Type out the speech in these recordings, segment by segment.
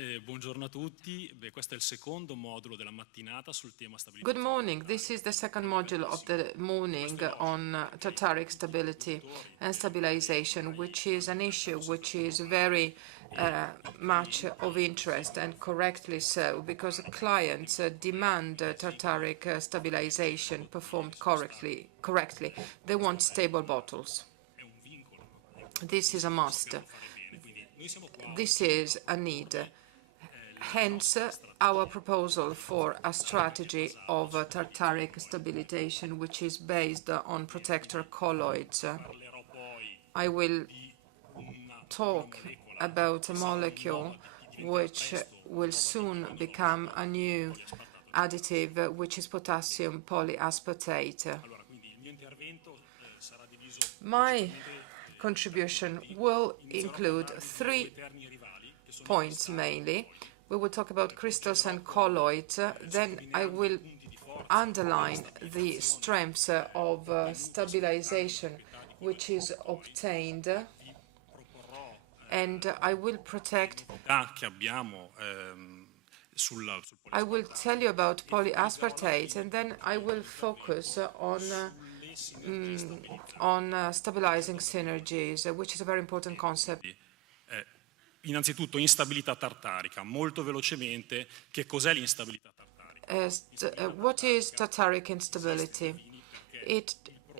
Buongiorno a tutti. Questo è il secondo modulo della mattinata sul tema Good stabilizzazione. morning. This is the second module of the morning on Tartaric stability and stabilization, which is an issue which is very much of interest, and correctly so, because clients demand Tartaric stabilization performed correctly. They want stable bottles. This is a must. This is a need. Hence, our proposal for a strategy of Tartaric stabilization, which is based on protector colloids. I will talk about a molecule which will soon become a new additive, which is potassium poliaspartate. My contribution will include 3 points mainly. We will talk about crystals and colloids. Then I will underline the strengths of stabilization which is obtained, and I will tell you about poliaspartate, and then I will focus on stabilizing synergies, which is a very important concept. Innanzitutto instabilità tartarica, molto velocemente, che cos'è l'instabilità tartarica? What is tartaric instability? It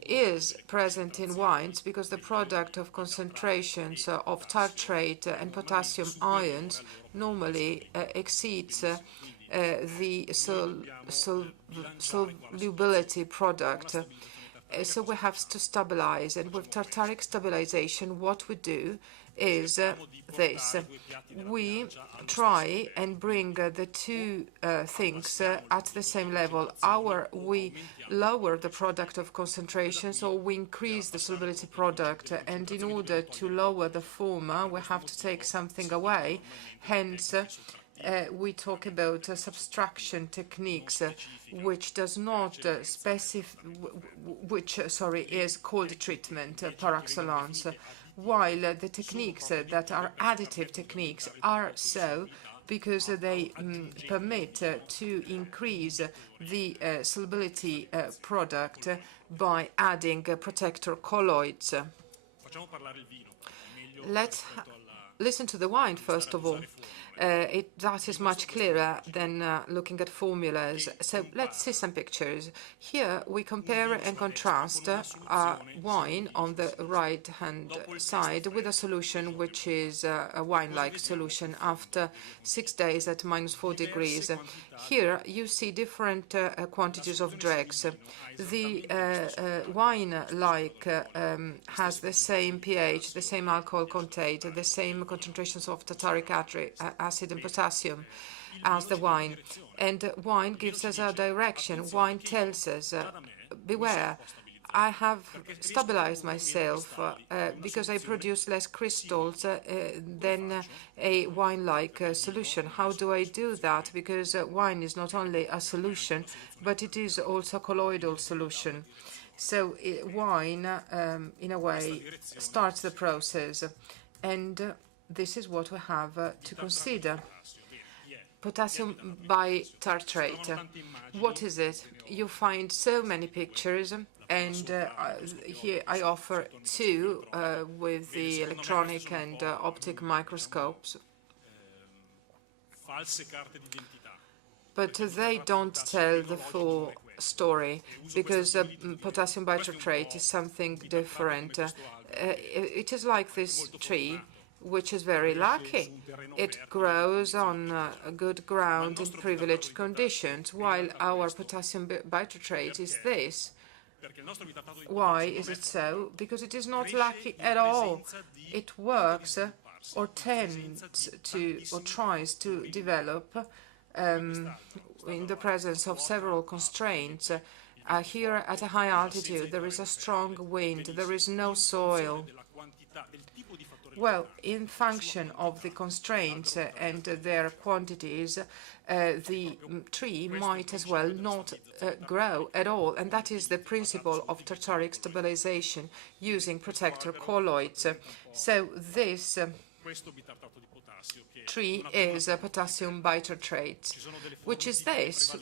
is present in wines because the product of concentrations of tartrate and potassium ions normally exceeds the solubility product. So we have to stabilize, and with tartaric stabilization what we do is this. We try and bring the two things at the same level. We lower the product of concentration, so we increase the solubility product, and in order to lower the former we have to take something away. Hence we talk about subtraction techniques, which does not is called treatment par excellence, while the techniques that are additive techniques are so because they permit to increase the solubility product by adding protector colloids. Let's listen to the wine first of all. That is much clearer than looking at formulas. So let's see some pictures. Here we compare and contrast a wine on the right-hand side with a solution which is a wine-like solution after 6 days at -4 degrees. Here you see different quantities of dregs. The wine-like has the same pH, the same alcohol content, the same concentrations of tartaric acid and potassium as the wine. And wine gives us a direction. Wine tells us, beware, I have stabilized myself because I produce less crystals than a wine-like solution. How do I do that? Because wine is not only a solution, but it is also a colloidal solution. So wine, in a way, starts the process. And this is what we have to consider. Potassium bitartrate. What is it? You find so many pictures, and here I offer 2 with the electronic and optic microscopes. But they don't tell the full story, because potassium bitartrate is something different. It is like this tree, which is very lucky. It grows on good ground in privileged conditions, while our potassium bitartrate is this. Why is it so? Because it is not lucky at all. It works or tends to or tries to develop in the presence of several constraints. Here at a high altitude there is a strong wind, there is no soil. Well, in function of the constraints and their quantities, the tree might as well not grow at all, and that is the principle of Tartaric stabilization using protector colloids. So this tree is potassium bitartrate, which is this,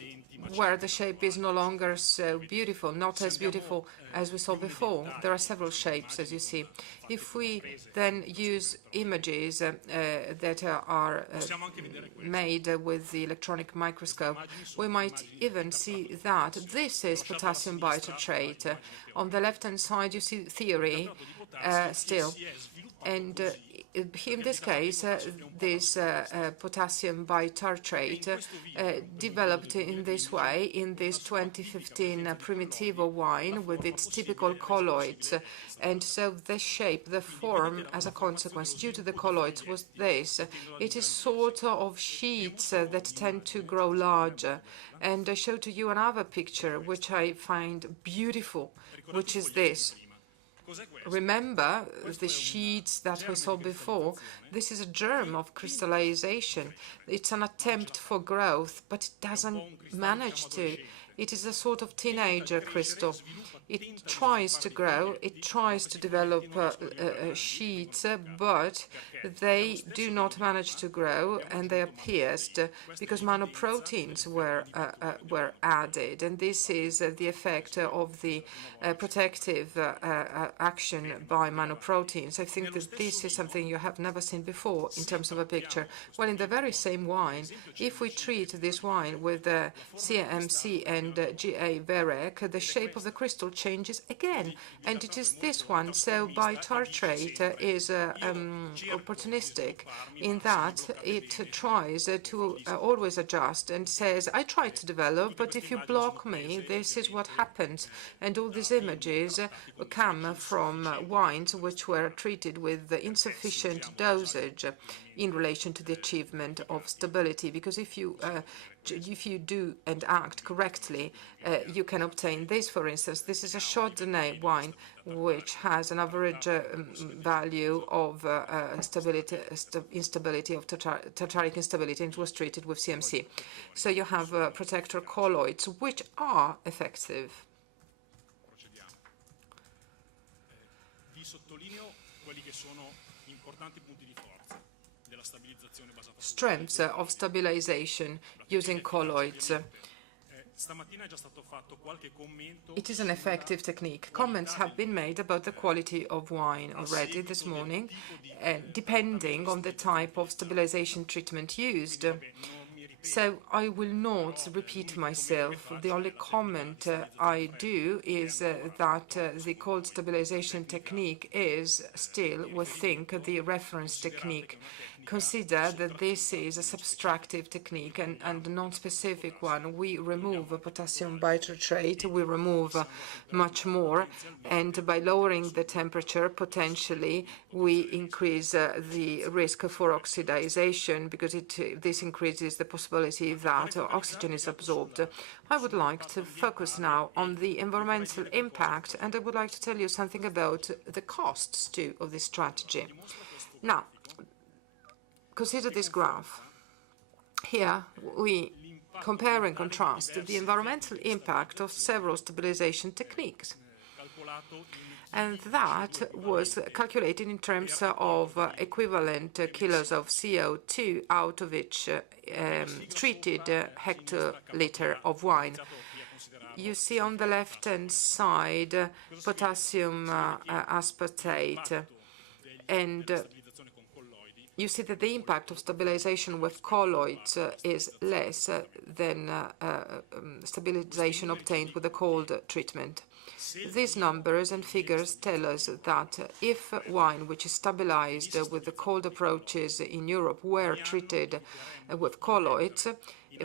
where the shape is no longer so beautiful, not as beautiful as we saw before. There are several shapes, as you see. If we then use images that are made with the electronic microscope, we might even see that this is potassium bitartrate. On the left-hand side, you see theory still. And in this case, this potassium bitartrate developed in this way in this 2015 Primitivo wine with its typical colloids. And so the shape, the form, as a consequence, due to the colloids, was this. It is sort of sheets that tend to grow larger. And I show to you another picture, which I find beautiful, which is this. Remember the sheets that we saw before? This is a germ of crystallization. It's an attempt for growth, but it doesn't manage to. It is a sort of teenager crystal. It tries to grow, it tries to develop sheets, but they do not manage to grow, and they are pierced because monoproteins were added. And this is the effect of the protective action by monoproteins. I think that this is something you have never seen before in terms of a picture. Well, in the very same wine, if we treat this wine with CMC and GA Verec, the shape of the crystal changes again, and it is this one. So bitartrate is opportunistic in that it tries to always adjust and says, I try to develop, but if you block me, this is what happens. And all these images come from wines which were treated with insufficient dosage in relation to the achievement of stability, because if you do and act correctly, you can obtain this. For instance, this is a Chardonnay wine which has an average value of instability of tartaric instability, and it was treated with CMC. So you have protector colloids which are effective. Strengths of stabilization using colloids. It is an effective technique. Comments have been made about the quality of wine already this morning, depending on the type of stabilization treatment used. So I will not repeat myself. The only comment I do is that the cold stabilization technique is still, we think, the reference technique. Consider that this is a subtractive technique and a non-specific one. We remove potassium bitartrate, we remove much more, and by lowering the temperature, potentially, we increase the risk for oxidization, because this increases the possibility that oxygen is absorbed. I would like to focus now on the environmental impact, and I would like to tell you something about the costs, too, of this strategy. Now, consider this graph. Here we compare and contrast the environmental impact of several stabilization techniques. And that was calculated in terms of equivalent kilos of CO2 out of each treated hectoliter of wine. You see on the left-hand side potassium aspartate, and you see that the impact of stabilization with colloids is less than stabilization obtained with the cold treatment. These numbers and figures tell us that if wine which is stabilized with the cold approaches in Europe were treated with colloids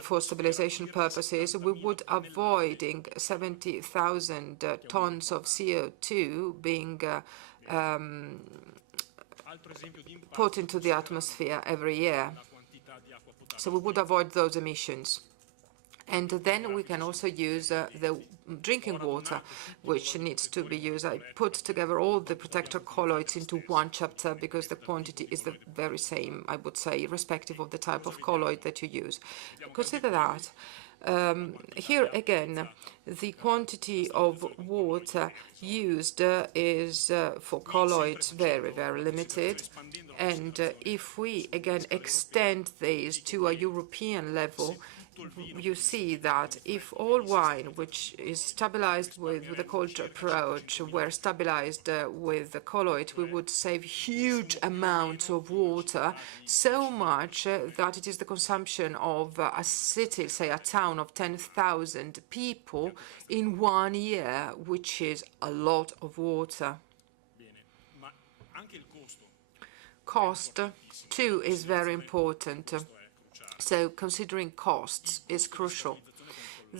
for stabilization purposes, we would avoid 70,000 tons of CO2 being put into the atmosphere every year. So we would avoid those emissions. And then we can also use the drinking water, which needs to be used. I put together all the protector colloids into one chapter because the quantity is the very same, I would say, irrespective of the type of colloid that you use. Consider that. Here again, the quantity of water used is for colloids very, very limited. And if we again extend these to a European level, you see that if all wine which is stabilized with the cold approach were stabilized with the colloid, we would save huge amounts of water, so much that it is the consumption of a city, say a town of 10,000 people in 1 year, which is a lot of water. Cost, too, is very important. So considering costs is crucial.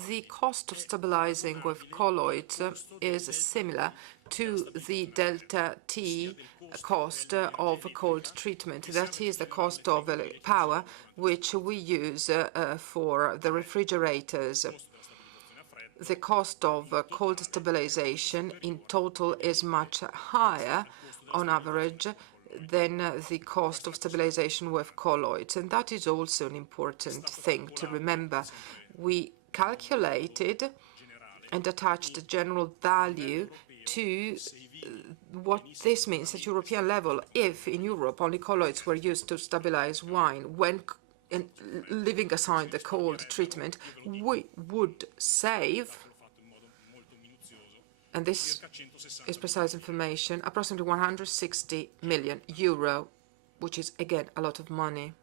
The cost of stabilizing with colloids is similar to the delta T cost of cold treatment. That is the cost of power which we use for the refrigerators. The cost of cold stabilization in total is much higher on average than the cost of stabilization with colloids. And that is also an important thing to remember. We calculated and attached a general value to what this means at European level. If in Europe only colloids were used to stabilize wine, and leaving aside the cold treatment, we would save, and this is precise information, approximately 160 million euro, which is, again, a lot of money.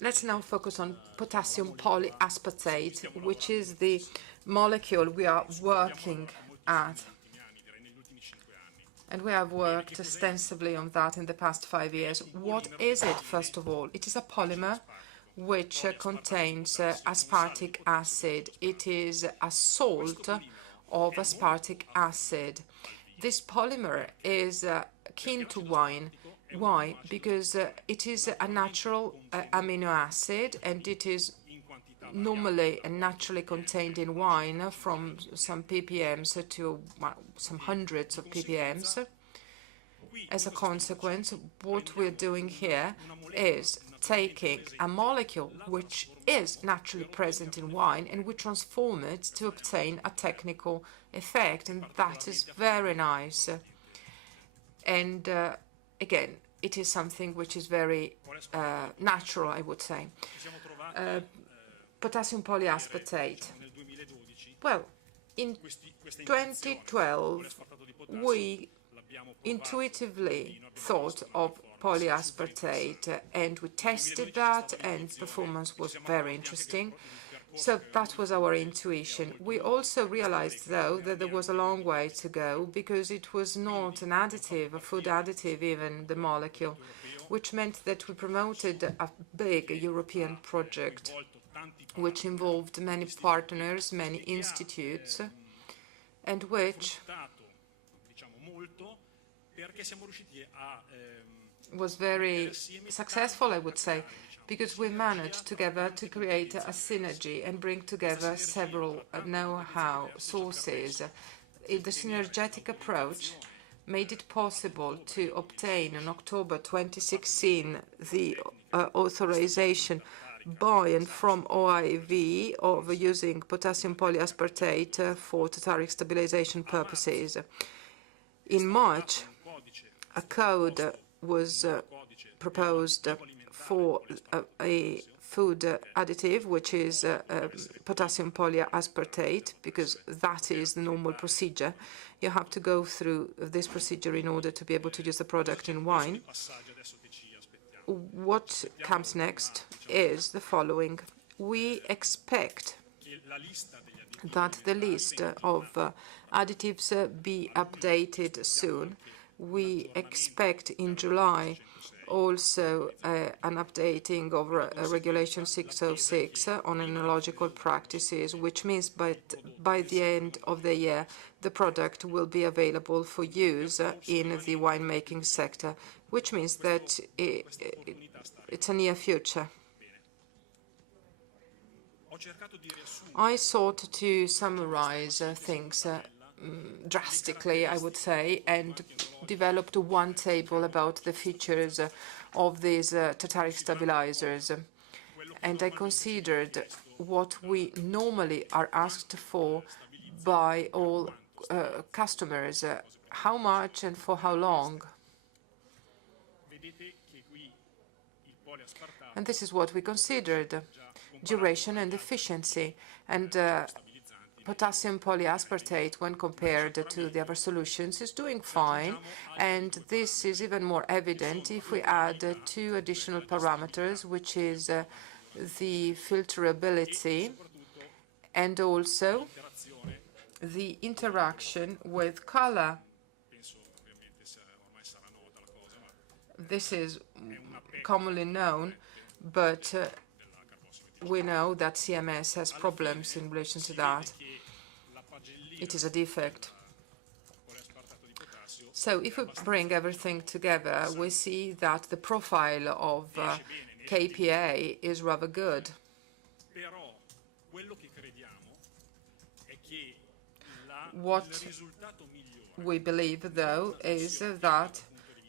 Let's now focus on potassium poliaspartate, which is the molecule we are working at. And we have worked extensively on that in the past 5 years. What is it, first of all? It is a polymer which contains aspartic acid. It is a salt of aspartic acid. This polymer is akin to wine. Why? Because it is a natural amino acid, and it is normally and naturally contained in wine from some ppms to some hundreds of ppms. As a consequence, what we're doing here is taking a molecule which is naturally present in wine, and we transform it to obtain a technical effect, and that is very nice. And again, it is something which is very natural, I would say. Potassium poliaspartate. Well, in 2012, we intuitively thought of poliaspartate, and we tested that, and performance was very interesting. So that was our intuition. We also realized, though, that there was a long way to go, because it was not an additive, a food additive even, the molecule, which meant that we promoted a big European project which involved many partners, many institutes, and which was very successful, I would say, because we managed together to create a synergy and bring together several know-how sources. The synergetic approach made it possible to obtain in October 2016 the authorization by and from OIV of using potassium polyaspartate for Tartaric stabilization purposes. In March, a code was proposed for a food additive, which is potassium polyaspartate, because that is the normal procedure. You have to go through this procedure in order to be able to use the product in wine. What comes next is the following. We expect that the list of additives be updated soon. We expect in July also an updating of Regulation 606 on enological practices, which means by the end of the year, the product will be available for use in the winemaking sector, which means that it's a near future. I sought to summarize things drastically, I would say, and developed one table about the features of these Tartaric stabilizers. And I considered what we normally are asked for by all customers, how much and for how long. And this is what we considered: duration and efficiency. And potassium polyaspartate, when compared to the other solutions, is doing fine. And this is even more evident if we add two additional parameters, which is the filterability and also the interaction with color. This is commonly known, but we know that CMS has problems in relation to that. It is a defect. So if we bring everything together, we see that the profile of KPA is rather good. What we believe, though, is that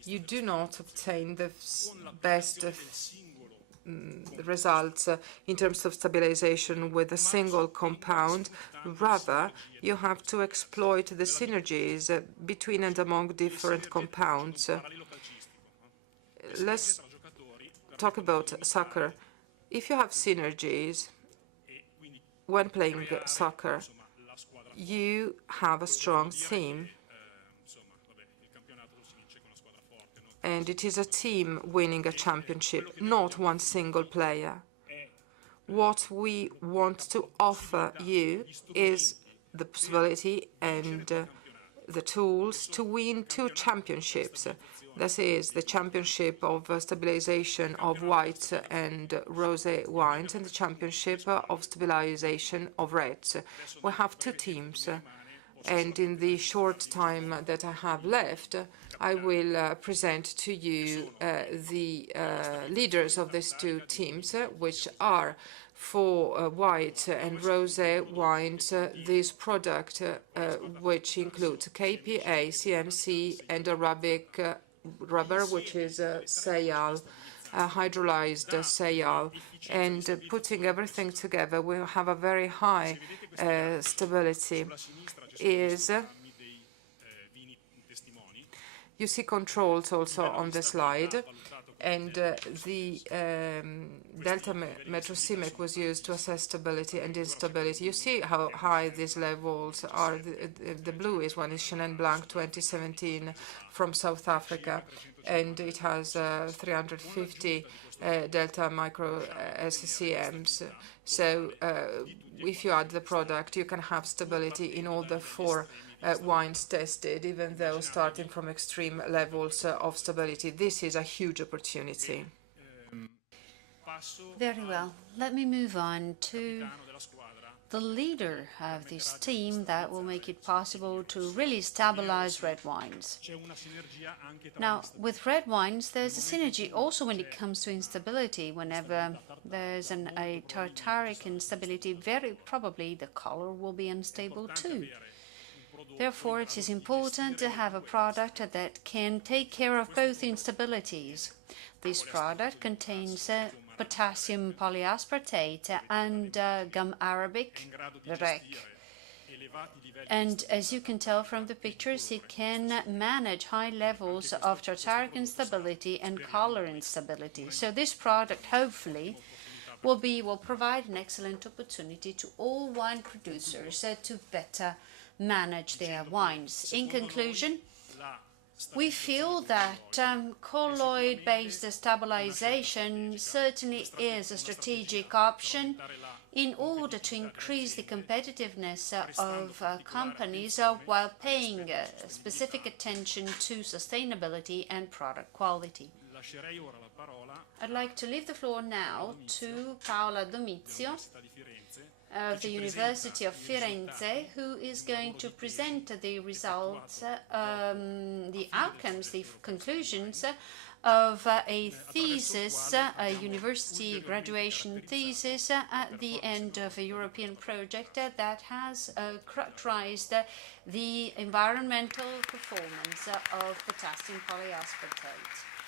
you do not obtain the best results in terms of stabilization with a single compound. Rather, you have to exploit the synergies between and among different compounds. Let's talk about soccer. If you have synergies when playing soccer, you have a strong team. And it is a team winning a championship, not one single player. What we want to offer you is the possibility and the tools to win two championships. This is the championship of stabilization of white and rosé wines and the championship of stabilization of reds. We have two teams. And in the short time that I have left, I will present to you the leaders of these two teams, which are for white and rosé wines, this product, which includes KPA, CMC, and Arabic rubber, which is Sayal, hydrolyzed Sayal. And putting everything together, we have a very high stability. You see controls also on the slide, and the delta metrosimic was used to assess stability and instability. You see how high these levels are. The blue is one is Chenin Blanc 2017 from South Africa, and it has 350 delta micro SCMs. So if you add the product, you can have stability in all the four wines tested, even though starting from extreme levels of stability. This is a huge opportunity. Very well. Let me move on to the leader of this team that will make it possible to really stabilize red wines. Now, with red wines, there's a synergy also when it comes to instability. Whenever there's a tartaric instability, very probably the color will be unstable too. Therefore, it is important to have a product that can take care of both instabilities. This product contains potassium polyaspartate and gum arabic, REC. And as you can tell from the pictures, it can manage high levels of tartaric instability and color instability. So this product, hopefully, will provide an excellent opportunity to all wine producers to better manage their wines. In conclusion, we feel that colloid-based stabilization certainly is a strategic option in order to increase the competitiveness of companies while paying specific attention to sustainability and product quality. I'd like to leave the floor now to Paola Domizio of the University of Firenze, who is going to present the results, the outcomes, the conclusions of a thesis, a university graduation thesis at the end of a European project that has characterized the environmental performance of potassium polyaspartate.